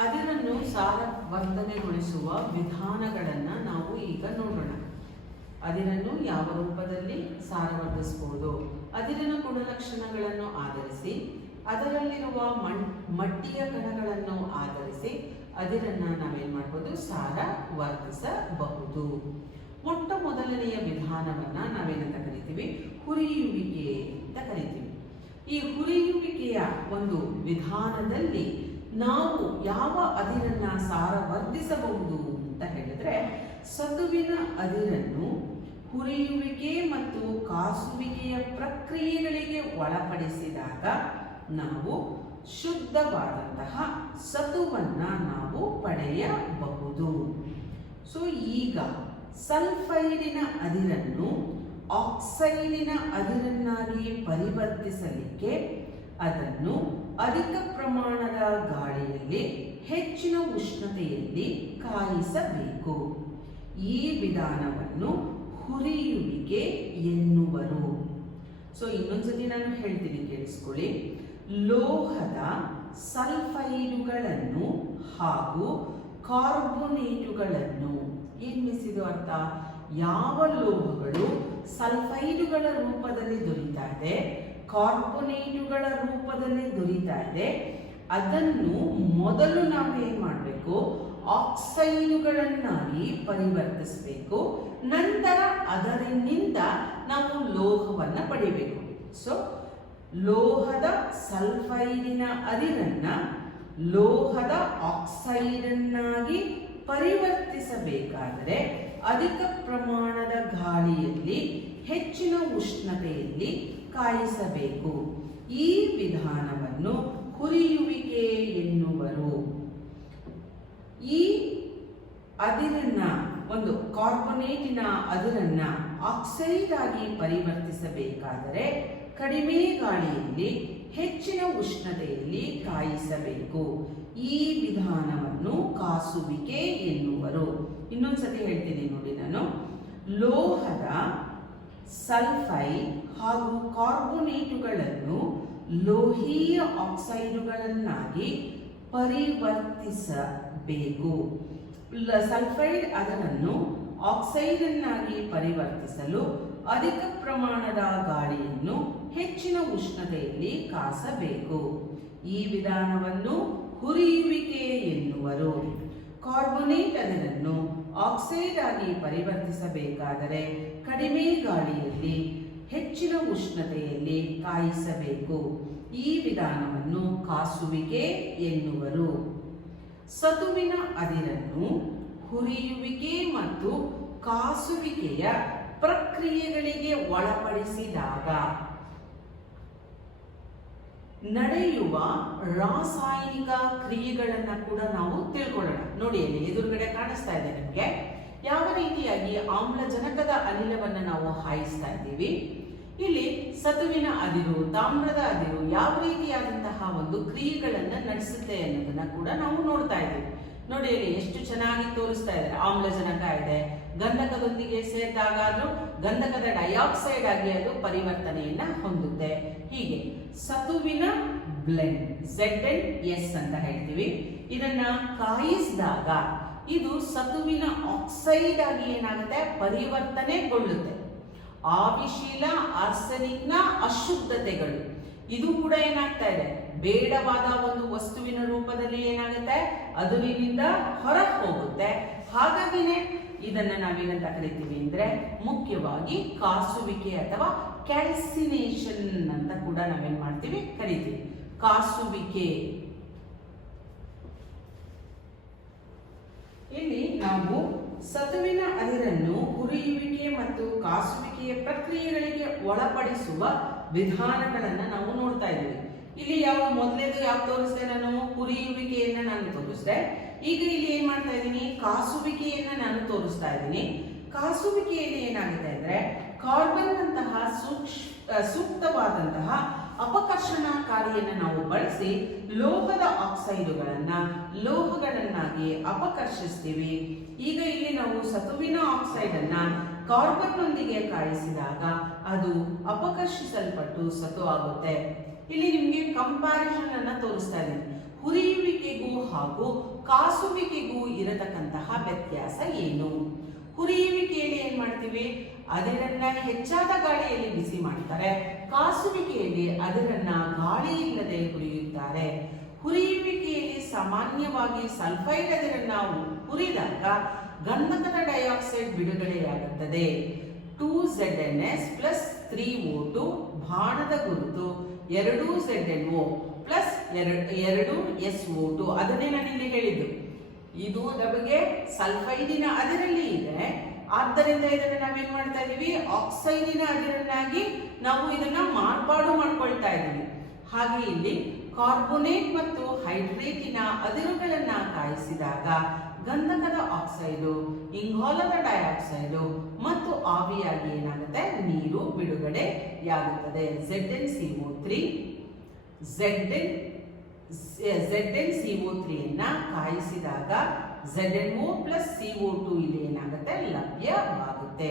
ಅದಿರನ್ನು ಸಾರವರ್ಧನೆಗೊಳಿಸುವ ವಿಧಾನಗಳನ್ನು ನಾವು ಈಗ ನೋಡೋಣ. ಅದಿರನ್ನು ಯಾವ ರೂಪದಲ್ಲಿ ಸಾರವರ್ಧಿಸಬಹುದು? ಅದಿರಿನ ಗುಣಲಕ್ಷಣಗಳನ್ನು ಆಧರಿಸಿ, ಅದರಲ್ಲಿರುವ ಮಡ್ಡಿಯ ಕಣಗಳನ್ನು ಆಧರಿಸಿ ಅದಿರನ್ನು ನಾವೇನು ಮಾಡ್ಬೋದು? ಸಾರವರ್ಧಿಸಬಹುದು. ಮೊಟ್ಟ ಮೊದಲನೆಯ ವಿಧಾನವನ್ನು ನಾವೇನಂತ ಕರಿತೀವಿ? ಹುರಿಯುವಿಕೆ ಅಂತ ಕರಿತೀವಿ. ಈ ಹುರಿಯುವಿಕೆಯ ಒಂದು ವಿಧಾನದಲ್ಲಿ ನಾವು ಯಾವ ಅದಿರನ್ನ ಸಾರವರ್ಧಿಸಬಹುದು ಅಂತ ಹೇಳಿದ್ರೆ, ಸತುವಿನ ಅದಿರನ್ನು ಹುರಿಯುವಿಕೆ ಮತ್ತು ಕಾಸುವಿಕೆಯ ಪ್ರಕ್ರಿಯೆಗಳಿಗೆ ಒಳಪಡಿಸಿದಾಗ ನಾವು ಶುದ್ಧವಾದಂತಹ ಸತುವನ್ನ ನಾವು ಪಡೆಯಬಹುದು. ಸೊ ಈಗ ಸಲ್ಫೈಡಿನ ಅದಿರನ್ನು ಆಕ್ಸೈಡಿನ ಅದಿರನ್ನಾಗಿ ಪರಿವರ್ತಿಸಲಿಕ್ಕೆ ಅದನ್ನು ಅಧಿಕ ಪ್ರಮಾಣದ ಗಾಳಿಯಲ್ಲಿ ಹೆಚ್ಚಿನ ಉಷ್ಣತೆಯಲ್ಲಿ ಕಾಯಿಸಬೇಕು. ಈ ವಿಧಾನವನ್ನು ಹುರಿಯುವಿಕೆ ಎನ್ನುವರು. ಸೊ ಇನ್ನೊಂದ್ಸತಿ ನಾನು ಹೇಳ್ತೀನಿ, ಕೇಳಿಸ್ಕೊಳ್ಳಿ. ಲೋಹದ ಸಲ್ಫೈಡುಗಳನ್ನು ಹಾಗೂ ಕಾರ್ಬೋನೇಟುಗಳನ್ನು, ಏನ್ ಮಿಸಿದು ಅರ್ಥ? ಯಾವ ಲೋಹಗಳು ಸಲ್ಫೈಡುಗಳ ರೂಪದಲ್ಲಿ ದೊರೀತಾ ಇದೆ, ಕಾರ್ಬೋನೇಟುಗಳ ರೂಪದಲ್ಲಿ ದೊರೀತಾ ಇದೆ, ಅದನ್ನು ಮೊದಲು ನಾವು ಏನ್ ಮಾಡಬೇಕು? ಆಕ್ಸೈಡುಗಳನ್ನಾಗಿ ಪರಿವರ್ತಿಸಬೇಕು. ನಂತರ ಅದರಿಂದ ನಾವು ಲೋಹವನ್ನ ಪಡೆಯಬೇಕು. ಸೊ ಲೋಹದ ಸಲ್ಫೈಡಿನ ಅದಿರನ್ನ ಲೋಹದ ಆಕ್ಸೈಡನ್ನಾಗಿ ಪರಿವರ್ತಿಸಬೇಕಾದರೆ ಅಧಿಕ ಪ್ರಮಾಣದ ಗಾಳಿಯಲ್ಲಿ ಹೆಚ್ಚಿನ ಉಷ್ಣತೆಯಲ್ಲಿ ಕಾಯಿಸಬೇಕು. ಈ ವಿಧಾನವನ್ನು ಹುರಿಯುವಿಕೆ ಎನ್ನುವರು. ಈ ಅದಿರನ್ನ, ಒಂದು ಕಾರ್ಬೋನೇಟಿನ ಅದಿರನ್ನ ಆಕ್ಸೈಡ್ ಆಗಿ ಪರಿವರ್ತಿಸಬೇಕಾದರೆ ಕಡಿಮೆ ಗಾಳಿಯಲ್ಲಿ ಹೆಚ್ಚಿನ ಉಷ್ಣತೆಯಲ್ಲಿ ಕಾಯಿಸಬೇಕು. ಈ ವಿಧಾನವನ್ನು ಕಾಸುವಿಕೆ ಎನ್ನುವರು. ಇನ್ನೊಂದ್ಸತಿ ಹೇಳ್ತೀನಿ ನೋಡಿ ನಾನು. ಲೋಹದ ಸಲ್ಫೈಡ್ ಹಾಗೂ ಕಾರ್ಬೋನೇಟುಗಳನ್ನು ಲೋಹೀಯ ಆಕ್ಸೈಡುಗಳನ್ನಾಗಿ ಪರಿವರ್ತಿಸಬೇಕು. ಸಲ್ಫೈಡ್ ಅದನ್ನು ಆಕ್ಸೈಡ್ ಅನ್ನಾಗಿ ಪರಿವರ್ತಿಸಲು ಅಧಿಕ ಪ್ರಮಾಣದ ಗಾಳಿಯನ್ನು ಹೆಚ್ಚಿನ ಉಷ್ಣತೆಯಲ್ಲಿ ಕಾಸಬೇಕು. ಈ ವಿಧಾನವನ್ನು ಹುರಿಯುವಿಕೆ ಎನ್ನುವರು. ಕಾರ್ಬೋನೇಟ್ ಅದನ್ನು ಆಕ್ಸೈಡ್ ಆಗಿ ಪರಿವರ್ತಿಸಬೇಕಾದರೆ ಕಡಿಮೆ ಗಾಳಿಯಲ್ಲಿ ಹೆಚ್ಚಿನ ಉಷ್ಣತೆಯಲ್ಲಿ ಕಾಯಿಸಬೇಕು. ಈ ವಿಧಾನವನ್ನು ಕಾಸುವಿಕೆ ಎನ್ನುವರು. ಸತುವಿನ ಅದಿರನ್ನು ಹುರಿಯುವಿಕೆ ಮತ್ತು ಕಾಸುವಿಕೆಯ ಪ್ರಕ್ರಿಯೆಗಳಿಗೆ ಒಳಪಡಿಸಿದಾಗ ನಡೆಯುವ ರಾಸಾಯನಿಕ ಕ್ರಿಯೆಗಳನ್ನ ಕೂಡ ನಾವು ತಿಳ್ಕೊಳ್ಳೋಣ. ನೋಡಿ, ಅಲ್ಲಿ ಎದುರುಗಡೆ ಕಾಣಿಸ್ತಾ ಇದೆ ನಿಮಗೆ ಯಾವ ರೀತಿಯಾಗಿ ಆಮ್ಲಜನಕದ ಅನಿಲವನ್ನ ನಾವು ಹಾಯಿಸ್ತಾ ಇದ್ದೀವಿ. ಇಲ್ಲಿ ಸತುವಿನ ಅದಿರು, ತಾಮ್ರದ ಅದಿರು ಯಾವ ರೀತಿಯಾದಂತಹ ಒಂದು ಕ್ರಿಯೆಗಳನ್ನ ನಡೆಸುತ್ತೆ ಅನ್ನೋದನ್ನ ಕೂಡ ನಾವು ನೋಡ್ತಾ ಇದ್ದೀವಿ. ನೋಡಿ, ಅಲ್ಲಿ ಎಷ್ಟು ಚೆನ್ನಾಗಿ ತೋರಿಸ್ತಾ ಇದ್ದಾರೆ. ಆಮ್ಲಜನಕ ಇದೆ, ಗಂಧಕದೊಂದಿಗೆ ಸೇರಿದಾಗ ಅದು ಗಂಧಕದ ಡೈಆಕ್ಸೈಡ್ ಆಗಿ ಅದು ಪರಿವರ್ತನೆಯನ್ನ ಹೊಂದುತ್ತೆ. ಹೀಗೆ ಸತುವಿನ ಬ್ಲೆಂಡ್, ZnS ಅಂತ ಹೇಳ್ತೀವಿ. ಇದನ್ನ ಕಾಯಿಸಿದಾಗ ಇದು ಸತುವಿನ ಆಕ್ಸೈಡ್ ಆಗಿ ಏನಾಗುತ್ತೆ? ಪರಿವರ್ತನೆಗೊಳ್ಳುತ್ತೆ. ಆವಿಶೀಲ ಆರ್ಸೆನಿಕ್ನ ಅಶುದ್ಧತೆಗಳು ಇದು ಕೂಡ ಏನಾಗ್ತಾ ಇದೆ? ಬೇಡವಾದ ಒಂದು ವಸ್ತುವಿನ ರೂಪದಲ್ಲಿ ಏನಾಗುತ್ತೆ? ಅದುವಿನಿಂದ ಹೊರ ಹೋಗುತ್ತೆ. ಹಾಗಾಗಿನೇ ಇದನ್ನ ನಾವೇನಂತ ಕರಿತೀವಿ ಅಂದ್ರೆ ಮುಖ್ಯವಾಗಿ ಕಾಸುವಿಕೆ ಅಥವಾ ಕ್ಯಾಲ್ಸಿನೇಷನ್ ಅಂತ ಕೂಡ ನಾವೇನ್ ಮಾಡ್ತೀವಿ? ಕರಿತೀವಿ. ಕಾಸುವಿಕೆ. ಇಲ್ಲಿ ನಾವು ಸತುವಿನ ಅದಿರನ್ನು ಹುರಿಯುವಿಕೆ ಮತ್ತು ಕಾಸುವಿಕೆಯ ಪ್ರಕ್ರಿಯೆಗಳಿಗೆ ಒಳಪಡಿಸುವ ವಿಧಾನಗಳನ್ನ ನಾವು ನೋಡ್ತಾ ಇದ್ದೀವಿ. ಇಲ್ಲಿ ಮೊದಲೇದು ಯಾವ ತೋರಿಸಿದೆ? ನಾನು ಹುರಿಯುವಿಕೆಯನ್ನ ನಾನು ತೋರಿಸಿದೆ. ಈಗ ಇಲ್ಲಿ ಏನ್ ಮಾಡ್ತಾ ಇದ್ದೀನಿ? ಕಾಸುವಿಕೆಯನ್ನ ನಾನು ತೋರಿಸ್ತಾ ಇದ್ದೀನಿ. ಕಾಸುವಿಕೆಯಲ್ಲಿ ಏನಾಗುತ್ತೆ ಅಂದ್ರೆ ಕಾರ್ಬನ್ ಅಂತಹ ಸೂಕ್ತವಾದಂತಹ ಅಪಕರ್ಷಣಕಾರಿಯನ್ನು ನಾವು ಬಳಸಿ ಲೋಹದ ಆಕ್ಸೈಡುಗಳನ್ನ ಲೋಹಗಳನ್ನಾಗಿ ಅಪಕರ್ಷಿಸ್ತೀವಿ. ಈಗ ಇಲ್ಲಿ ನಾವು ಸತುವಿನ ಆಕ್ಸೈಡ್ ಅನ್ನ ಕಾರ್ಬನ್ ನೊಂದಿಗೆ ಕಾಯಿಸಿದಾಗ ಅದು ಅಪಕರ್ಷಿಸಲ್ಪಟ್ಟು ಸತು ಆಗುತ್ತೆ. ಇಲ್ಲಿ ನಿಮ್ಗೆ ಕಂಪ್ಯಾರಿಸನ್ ಅನ್ನ ತೋರಿಸ್ತಾ ಇದ್ದೀನಿ. ಹುರಿಯುವಿಕೆಗೂ ಹಾಗೂ ಕಾಸುವಿಕೆಗೂ ಇರತಕ್ಕಂತಹ ವ್ಯತ್ಯಾಸ ಏನು? ಹುರಿಯುವಿಕೆಯಲ್ಲಿ ಏನ್ ಮಾಡ್ತೀವಿ? ಅದಿರನ್ನ ಹೆಚ್ಚಾದ ಗಾಳಿಯಲ್ಲಿ ಬಿಸಿ ಮಾಡ್ತಾರೆ. ಕಾಸುವಿಕೆಯಲ್ಲಿ ಅದಿರನ್ನ ಗಾಳಿ ಇಲ್ಲದೆ ಹುರಿಯುತ್ತಾರೆ. ಹುರಿಯುವಿಕೆಯಲ್ಲಿ ಸಾಮಾನ್ಯವಾಗಿ ಸಲ್ಫೈಡ್ ಅದಿರನ್ನ ಹುರಿದಾಗ ಗಂಧಕದ ಡೈಆಕ್ಸೈಡ್ ಬಿಡುಗಡೆಯಾಗುತ್ತದೆ. 2ZnS ಪ್ಲಸ್ 3O2 ಬಾಣದ ಗುರುತು 2ZnO ಪ್ಲಸ್ 2SO2. ಅದನ್ನೇ ನಾನು ಇಲ್ಲಿ ಹೇಳಿದ್ದು. ಇದು ನಮಗೆ ಸಲ್ಫೈಡಿನ ಅದಿರಲ್ಲಿ ಇದೆ, ಆದ್ದರಿಂದ ಇದನ್ನು ನಾವೇನ್ ಮಾಡ್ತಾ ಇದೀವಿ? ಆಕ್ಸೈಡಿನ ಅದಿರನ್ನಾಗಿ ನಾವು ಇದನ್ನ ಮಾರ್ಪಾಡು ಮಾಡ್ಕೊಳ್ತಾ ಇದೀವಿ. ಹಾಗೆ ಇಲ್ಲಿ ಕಾರ್ಬೋನೇಟ್ ಮತ್ತು ಹೈಡ್ರೇಟಿನ ಅದಿರುಗಳನ್ನ ಕಾಯಿಸಿದಾಗ ಗಂಧಕದ ಆಕ್ಸೈಡು, ಇಂಗಾಲದ ಡೈಆಕ್ಸೈಡು ಮತ್ತು ಆವಿಯಾಗಿ ಏನಾಗುತ್ತೆ? ನೀರು ಬಿಡುಗಡೆಯಾಗುತ್ತದೆ. ZnCO3 ZnCO3 ಅನ್ನ ಕಾಯಿಸಿದಾಗ ZnO ಪ್ಲಸ್ CO2 ಇಲ್ಲಿ ಏನಾಗುತ್ತೆ? ಲಭ್ಯವಾಗುತ್ತೆ.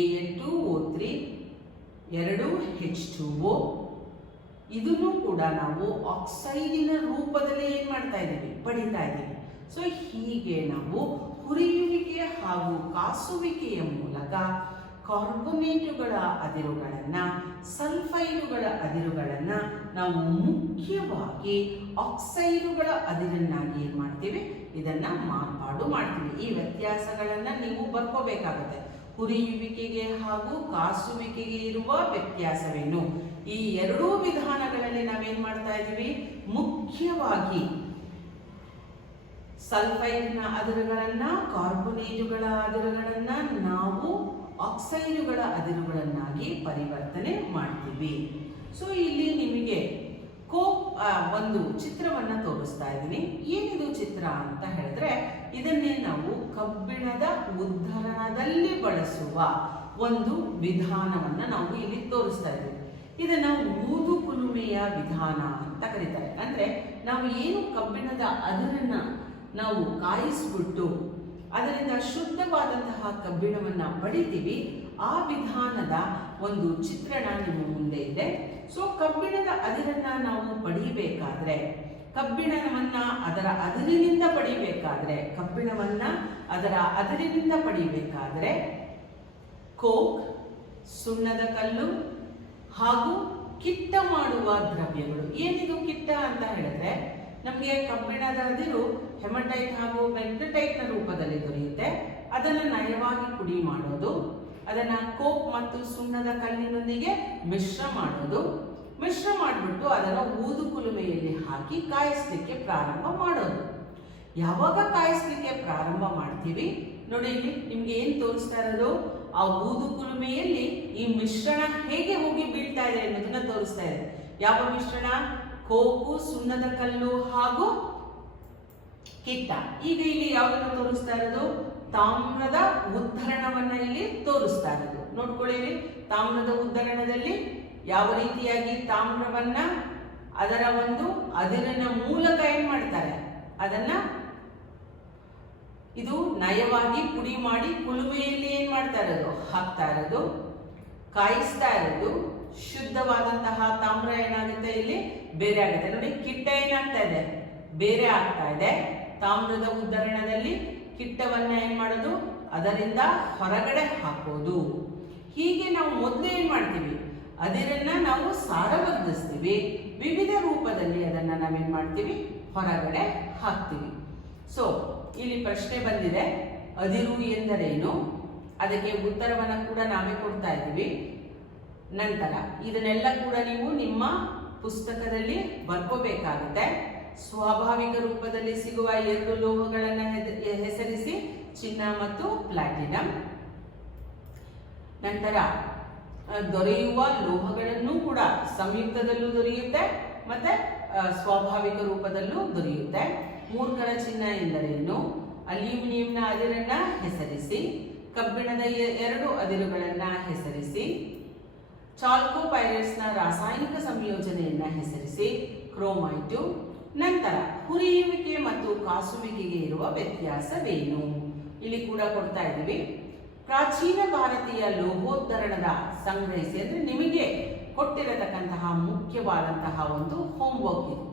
Al2O3 2H2O ಇದನ್ನು ಕೂಡ ನಾವು ಆಕ್ಸೈಡಿನ ರೂಪದಲ್ಲಿ ಏನ್ ಮಾಡ್ತಾ ಇದ್ದೀವಿ? ಪಡಿತಾ ಇದ್ದೀವಿ. ಸೊ ಹೀಗೆ ನಾವು ಹುರಿಯುವಿಕೆ ಹಾಗೂ ಕಾಸುವಿಕೆಯ ಮೂಲಕ ಕಾರ್ಬೋನೇಟುಗಳ ಅದಿರುಗಳನ್ನ, ಸಲ್ಫೈಡುಗಳ ಅದಿರುಗಳನ್ನ ನಾವು ಮುಖ್ಯವಾಗಿ ಆಕ್ಸೈಡುಗಳ ಅದಿರನ್ನಾಗಿ ಏನ್ ಮಾಡ್ತೀವಿ? ಇದನ್ನ ಮಾರ್ಪಾಡು ಮಾಡ್ತೀವಿ. ಈ ವ್ಯತ್ಯಾಸಗಳನ್ನ ನೀವು ಬರ್ಕೋಬೇಕಾಗುತ್ತೆ. ಹುರಿಯುವಿಕೆಗೆ ಹಾಗೂ ಕಾಸುವಿಕೆಗೆ ಇರುವ ವ್ಯತ್ಯಾಸವೇನು? ಈ ಎರಡೂ ವಿಧಾನಗಳಲ್ಲಿ ನಾವೇನ್ ಮಾಡ್ತಾ ಇದೀವಿ? ಮುಖ್ಯವಾಗಿ ಸಲ್ಫೈಡ್ನ ಅದಿರುಗಳನ್ನ, ಕಾರ್ಬೋನೇಟುಗಳ ಅದಿರುಗಳನ್ನ ನಾವು ಆಕ್ಸೈಡುಗಳ ಅದಿರುಗಳನ್ನಾಗಿ ಪರಿವರ್ತನೆ ಮಾಡ್ತೀವಿ. ಸೊ ಇಲ್ಲಿ ನಿಮಗೆ ಒಂದು ಚಿತ್ರವನ್ನ ತೋರಿಸ್ತಾ ಇದ್ದೀನಿ. ಏನಿದು ಚಿತ್ರ ಅಂತ ಹೇಳಿದ್ರೆ, ಇದನ್ನೇ ನಾವು ಕಬ್ಬಿಣದ ಉದ್ಧರಣದಲ್ಲಿ ಬಳಸುವ ಒಂದು ವಿಧಾನವನ್ನ ನಾವು ಇಲ್ಲಿ ತೋರಿಸ್ತಾ ಇದ್ದೀವಿ. ಇದನ್ನ ಊದು ಕುಲುಮೆಯ ವಿಧಾನ ಅಂತ ಕರೀತಾರೆ. ಅಂದ್ರೆ ನಾವು ಏನು ಕಬ್ಬಿಣದ ಅದಿರನ್ನ ನಾವು ಕಾಯಿಸ್ಬಿಟ್ಟು ಅದರಿಂದ ಶುದ್ಧವಾದಂತಹ ಕಬ್ಬಿಣವನ್ನ ಪಡಿತೀವಿ, ಆ ವಿಧಾನದ ಒಂದು ಚಿತ್ರಣ ನಿಮ್ಮ ಮುಂದೆ ಇದೆ. ಸೊ ಕಬ್ಬಿಣದ ಅದಿರನ್ನ ನಾವು ಪಡಿಬೇಕಾದ್ರೆ, ಕಬ್ಬಿಣವನ್ನ ಅದರ ಅದಿರಿನಿಂದ ಪಡಿಬೇಕಾದ್ರೆ ಕೋಕ್, ಸುಣ್ಣದ ಕಲ್ಲು ಹಾಗೂ ಕಿಟ್ಟ ಮಾಡುವ ದ್ರವ್ಯಗಳು. ಏನಿದು ಕಿಟ್ಟ ಅಂತ ಹೇಳಿದ್ರೆ, ನಮಗೆ ಕಬ್ಬಿಣದ ಅದಿರು ಹೆಮಟೈಟ್ ಹಾಗೂ ಮೆಗ್ನಟೈಟ್ ನ ರೂಪದಲ್ಲಿ ದೊರೆಯುತ್ತೆ. ಅದನ್ನ ನಯವಾಗಿ ಪುಡಿ ಮಾಡೋದು, ಅದನ್ನ ಕೋಕ್ ಮತ್ತು ಸುಣ್ಣದ ಕಲ್ಲಿನೊಂದಿಗೆ ಮಿಶ್ರ ಮಾಡಿಬಿಟ್ಟು ಅದನ್ನ ಊದು ಕುಲುಮೆಯಲ್ಲಿ ಹಾಕಿ ಕಾಯಿಸ್ಲಿಕ್ಕೆ ಪ್ರಾರಂಭ ಮಾಡೋದು. ಯಾವಾಗ ಕಾಯಿಸ್ಲಿಕ್ಕೆ ಪ್ರಾರಂಭ ಮಾಡ್ತೀವಿ ನೋಡಿ, ಇಲ್ಲಿ ನಿಮ್ಗೆ ಏನ್ ತೋರಿಸ್ತಾ ಇರೋದು? ಆ ಊದು ಕುಲುಮೆಯಲ್ಲಿ ಈ ಮಿಶ್ರಣ ಹೇಗೆ ಹೋಗಿ ಬೀಳ್ತಾ ಇದೆ ಅನ್ನೋದನ್ನ ತೋರಿಸ್ತಾ ಇದೆ. ಯಾವ ಮಿಶ್ರಣ? ಕೋಕು, ಸುಣ್ಣದ ಕಲ್ಲು ಹಾಗೂ ಕಿಟ್ಟ. ಈಗ ಇಲ್ಲಿ ಯಾವ್ದನ್ನ ತೋರಿಸ್ತಾ ಇರೋದು? ತಾಮ್ರದ ಉದ್ಧರಣವನ್ನ ಇಲ್ಲಿ ತೋರಿಸ್ತಾ ಇರೋದು. ನೋಡ್ಕೊಳ್ಳಿ, ಇಲ್ಲಿ ತಾಮ್ರದ ಉದ್ಧರಣದಲ್ಲಿ ಯಾವ ರೀತಿಯಾಗಿ ತಾಮ್ರವನ್ನ ಅದರ ಒಂದು ಅದಿರಿನ ಮೂಲಕ ಏನ್ ಮಾಡ್ತಾರೆ? ಅದನ್ನ ಇದು ನಯವಾಗಿ ಪುಡಿ ಮಾಡಿ ಕುಲುಮೆಯಲ್ಲಿ ಏನ್ ಮಾಡ್ತಾ ಇರೋದು? ಹಾಕ್ತಾ ಇರೋದು, ಕಾಯಿಸ್ತಾ ಇರೋದು. ಶುದ್ಧವಾದಂತಹ ತಾಮ್ರ ಏನಾಗುತ್ತೆ? ಇಲ್ಲಿ ಬೇರೆ ಆಗುತ್ತೆ. ನೋಡಿ, ಕಿಟ್ಟ ಏನಾಗ್ತಾ ಇದೆ? ಬೇರೆ ಆಗ್ತಾ ಇದೆ. ತಾಮ್ರದ ಉದ್ಧರಣದಲ್ಲಿ ಕಿಟ್ಟವನ್ನ ಏನ್ ಮಾಡೋದು? ಅದರಿಂದ ಹೊರಗಡೆ ಹಾಕೋದು. ಹೀಗೆ ನಾವು ಮೊದಲು ಏನ್ ಮಾಡ್ತೀವಿ? ಅದಿರನ್ನ ನಾವು ಸಾರವರ್ಧಿಸ್ತೀವಿ, ವಿವಿಧ ರೂಪದಲ್ಲಿ ಅದನ್ನ ನಾವೇನ್ ಮಾಡ್ತೀವಿ? ಹೊರಗಡೆ ಹಾಕ್ತೀವಿ. ಸೊ ಇಲ್ಲಿ ಪ್ರಶ್ನೆ ಬಂದಿದೆ, ಅದಿರು ಎಂದರೇನು? ಅದಕ್ಕೆ ಉತ್ತರವನ್ನ ಕೂಡ ನಾವೇ ಕೊಡ್ತಾ ಇದ್ದೀವಿ. ನಂತರ ಇದನ್ನೆಲ್ಲ ಕೂಡ ನೀವು ನಿಮ್ಮ ಪುಸ್ತಕದಲ್ಲಿ ಬರ್ಕೋಬೇಕಾಗುತ್ತೆ. ಸ್ವಾಭಾವಿಕ ರೂಪದಲ್ಲಿ ಸಿಗುವ ಎರಡು ಲೋಹಗಳನ್ನ ಹೆಸರಿಸಿ, ಚಿನ್ನ ಮತ್ತು ಪ್ಲಾಟಿನಂ. ನಂತರ ದೊರೆಯುವ ಲೋಹಗಳನ್ನು ಕೂಡ ಸಂಯುಕ್ತದಲ್ಲೂ ದೊರೆಯುತ್ತೆ ಮತ್ತೆ ಸ್ವಾಭಾವಿಕ ರೂಪದಲ್ಲೂ ದೊರೆಯುತ್ತೆ. ಮೂರ್ಖರ ಚಿನ್ನ ಎಂದರೇನು? ಅಲ್ಯೂಮಿನಿಯಂನ ಅದಿರನ್ನ ಹೆಸರಿಸಿ. ಕಬ್ಬಿಣದ ಎರಡು ಅದಿರುಗಳನ್ನ ಹೆಸರಿಸಿ. ಚಾಲ್ಕೋಪೈರೈಟ್ಸ್ನ ರಾಸಾಯನಿಕ ಸಂಯೋಜನೆಯನ್ನ ಹೆಸರಿಸಿ. ಕ್ರೋಮೈಟು. ನಂತರ ಹುರಿಯುವಿಕೆ ಮತ್ತು ಕಾಸುವಿಕೆಗೆ ಇರುವ ವ್ಯತ್ಯಾಸವೇನು? ಇಲ್ಲಿ ಕೂಡ ಕೊಡ್ತಾ ಇದ್ದೀವಿ. ಪ್ರಾಚೀನ ಭಾರತೀಯ ಲೋಹೋದ್ಧರಣದ ಸಂಗ್ರಹಿಸಿ, ಅಂದ್ರೆ ನಿಮಗೆ ಕೊಟ್ಟಿರತಕ್ಕಂತಹ ಮುಖ್ಯವಾದಂತಹ ಒಂದು ಹೋಮ್ವರ್ಕ್ ಇದು.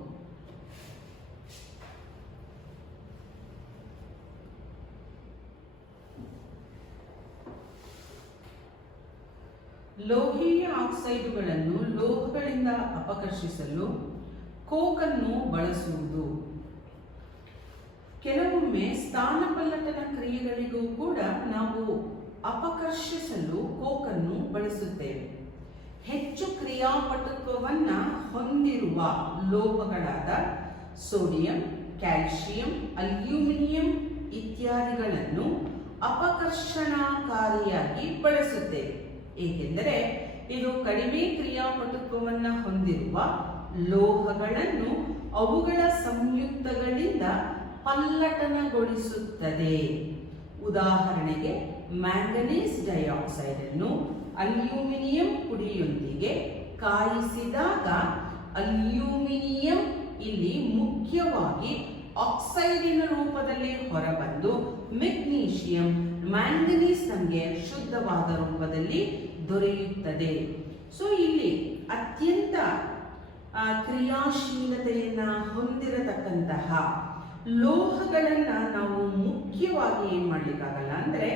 ಲೋಹೀಯ ಆಕ್ಸೈಡುಗಳನ್ನು ಲೋಹಗಳಿಂದ ಅಪಕರ್ಷಿಸಲು ಕೋಕನ್ನು ಬಳಸುವುದು. ಕೆಲವೊಮ್ಮೆ ಸ್ಥಾನಪಲ್ಲಟನ ಕ್ರಿಯೆಗಳಿಗೂ ಕೂಡ ನಾವು ಅಪಕರ್ಷಿಸಲು ಕೋಕನ್ನು ಬಳಸುತ್ತೇವೆ. ಹೆಚ್ಚು ಕ್ರಿಯಾಪಟುತ್ವವನ್ನ ಹೊಂದಿರುವ ಲೋಹಗಳಾದ ಸೋಡಿಯಂ, ಕ್ಯಾಲ್ಸಿಯಂ, ಅಲ್ಯೂಮಿನಿಯಂ ಇತ್ಯಾದಿಗಳನ್ನು ಅಪಕರ್ಷಣಕಾರಿಯಾಗಿ ಬಳಸುತ್ತೇವೆ. ಏಕೆಂದರೆ ಇದು ಕಡಿಮೆ ಕ್ರಿಯಾಪಟುತ್ವವನ್ನ ಹೊಂದಿರುವ ಲೋಹಗಳನ್ನು ಅವುಗಳ ಸಂಯುಕ್ತಗಳಿಂದ ಪಲ್ಲಟನಗೊಳಿಸುತ್ತದೆ. ಉದಾಹರಣೆಗೆ ಮ್ಯಾಂಗನೀಸ್ ಡೈಆಕ್ಸೈಡ್ ಅನ್ನು ಅಲ್ಯೂಮಿನಿಯಂ ಪುಡಿಯೊಂದಿಗೆ ಕಾಯಿಸಿದಾಗ ಅಲ್ಯೂಮಿನಿಯಂ ಇಲ್ಲಿ ಮುಖ್ಯವಾಗಿ ಆಕ್ಸೈಡಿನ ರೂಪದಲ್ಲಿ ಹೊರಬಂದು ಮೆಗ್ನೀಷಿಯಂ ಮ್ಯಾಂಗನೀಸ್ ನಮಗೆ ಶುದ್ಧವಾದ ರೂಪದಲ್ಲಿ ದೊರೆಯುತ್ತದೆ. ಸೊ ಇಲ್ಲಿ ಅತ್ಯಂತ ಕ್ರಿಯಾಶೀಲತೆಯನ್ನ ಹೊಂದಿರತಕ್ಕಂತಹ ಲೋಹಗಳನ್ನ ನಾವು ಮುಖ್ಯವಾಗಿ ಏನ್ ಮಾಡ್ಲಿಕ್ಕಾಗಲ್ಲ ಅಂದ್ರೆ